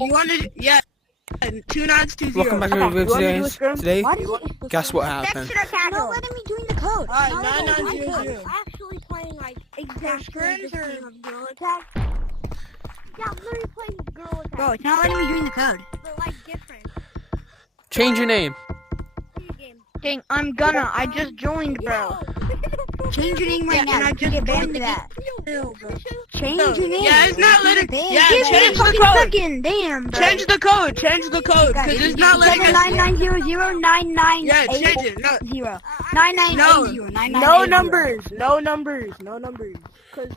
You want to? Yeah. 2920. Welcome back to the video today. Why did you Guess what happened? You're not letting me join the code. Alright, Not letting me join the 9900. code. Actually playing like exactly friends the or- game of Girl Attack. Yeah, I'm literally playing Girl Attack. Bro, it's not letting me join the code. But like different. Change your name. Game. Dang, I'm gonna. I just joined, bro. Change your name right now. And I just banned for that. Change your name. Yeah, it's not letting. Yeah, Give me a change the fucking code. second. Damn, bro. Change the code. Change the code. Because it's not letting us. 799009980. Yeah, change it. No. 9980. No numbers. No numbers. No numbers. Cause